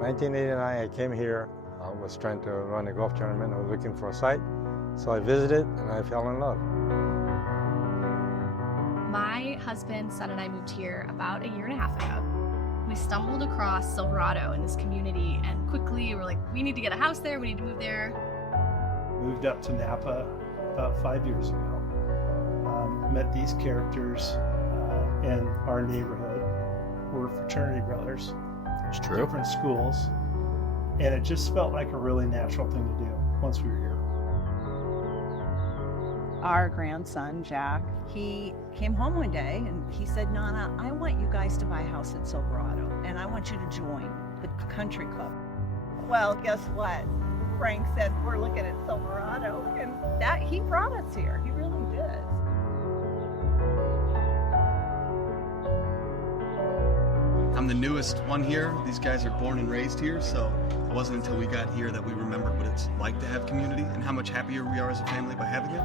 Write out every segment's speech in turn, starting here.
1989, I came here. I was trying to run a golf tournament. I was looking for a site. So I visited and I fell in love. My husband, son, and I moved here about a year and a half ago. We stumbled across Silverado in this community and quickly we're like, we need to get a house there, we need to move there. Moved up to Napa about 5 years ago. Met these characters in our neighborhood. We're fraternity brothers. It's true. Different schools. And it just felt like a really natural thing to do once we were here. Our grandson, Jack, he came home one day and he said, Nana, I want you guys to buy a house in Silverado and I want you to join the country club. Well, guess what? Frank said, we're looking at Silverado, and that he brought us here. He really did. I'm the newest one here. These guys are born and raised here, so it wasn't until we got here that we remembered what it's like to have community and how much happier we are as a family by having it.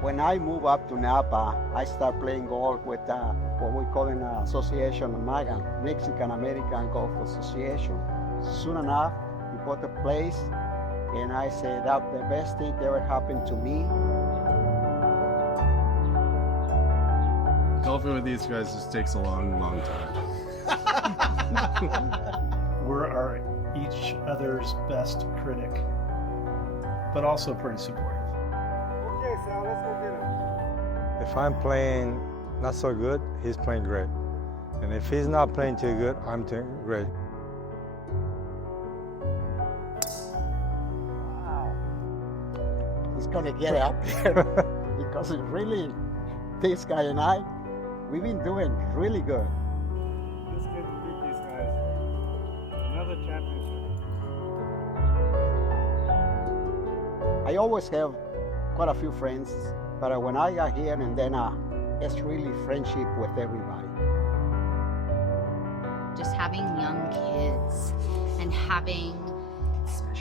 When I moved up to Napa, I started playing golf with what we call an association, MAGA, Mexican American Golf Association. Soon enough, we bought a place, and I said that the best thing that ever happened to me. Golfing with these guys just takes a long, long time. We're each other's best critic, but also pretty supportive. Okay, Sal, let's go get him. If I'm playing not so good, he's playing great. And if he's not playing too good, I'm doing great. Wow. He's gonna get up there because it really, this guy and I, we've been doing really good. Let's get to beat these guys. Another championship. I always have quite a few friends, but when I got here and then it's really friendship with everybody. Just having young kids and having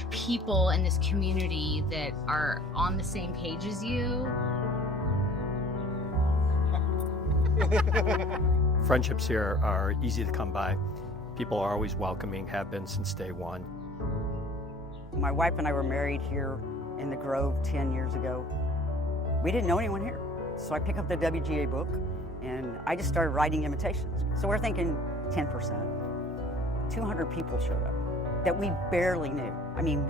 people in this community that are on the same page as you. Friendships here are easy to come by. People are always welcoming, have been since day one. My wife and I were married here in the Grove 10 years ago. We didn't know anyone here. So I picked up the WGA book and I just started writing invitations. So we're thinking 10%. 200 people showed up that we barely knew. I mean,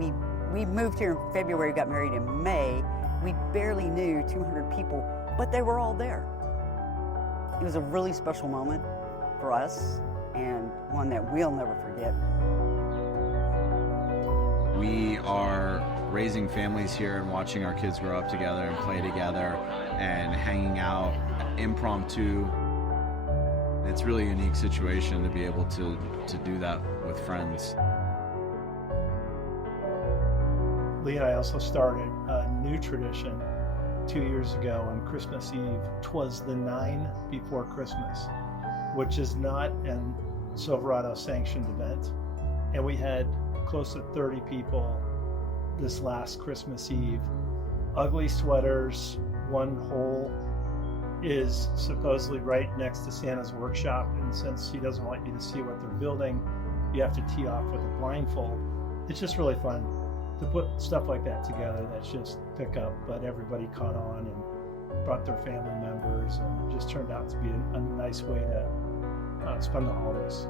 we moved here in February, got married in May. We barely knew 200 people, but they were all there. It was a really special moment for us and one that we'll never forget. We are raising families here and watching our kids grow up together and play together and hanging out impromptu. It's really a unique situation to be able to do that with friends. Lee and I also started a new tradition 2 years ago on Christmas Eve. 'Twas the 9 before Christmas, which is not a Silverado sanctioned event. And we had close to 30 people this last Christmas Eve. Ugly sweaters, one hole is supposedly right next to Santa's workshop, and since he doesn't want you to see what they're building, you have to tee off with a blindfold. It's just really fun to put stuff like that together that's just pick up, but everybody caught on and brought their family members, and it just turned out to be a nice way to spend the holidays.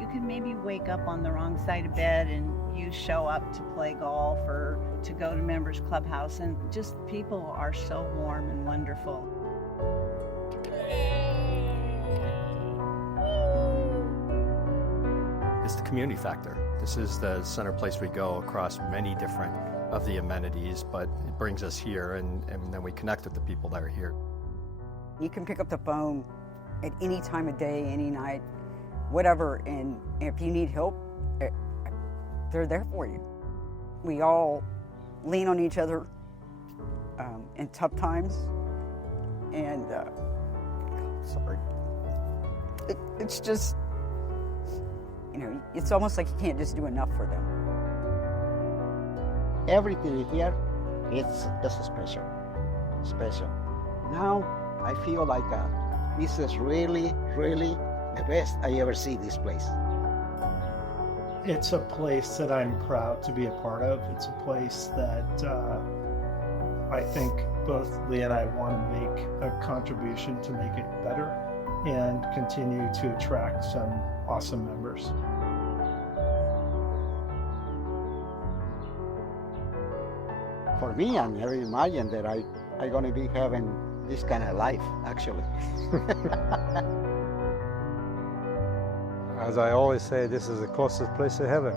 You can maybe wake up on the wrong side of bed and you show up to play golf or to go to members clubhouse, and just people are so warm and wonderful. It's the community factor. This is the center place we go across many different of the amenities, but it brings us here and then we connect with the people that are here. You can pick up the phone at any time of day, any night, whatever, and if you need help, they're there for you. We all lean on each other in tough times, and it's just, it's almost like you can't just do enough for them. Everything here, it's just special. Now I feel like This is really, really the best I ever see this place. It's a place that I'm proud to be a part of. It's a place that I think both Lee and I want to make a contribution to make it better and continue to attract some awesome members. For me, I never imagined that I'm going to be having this kind of life, actually. As I always say, this is the closest place to heaven.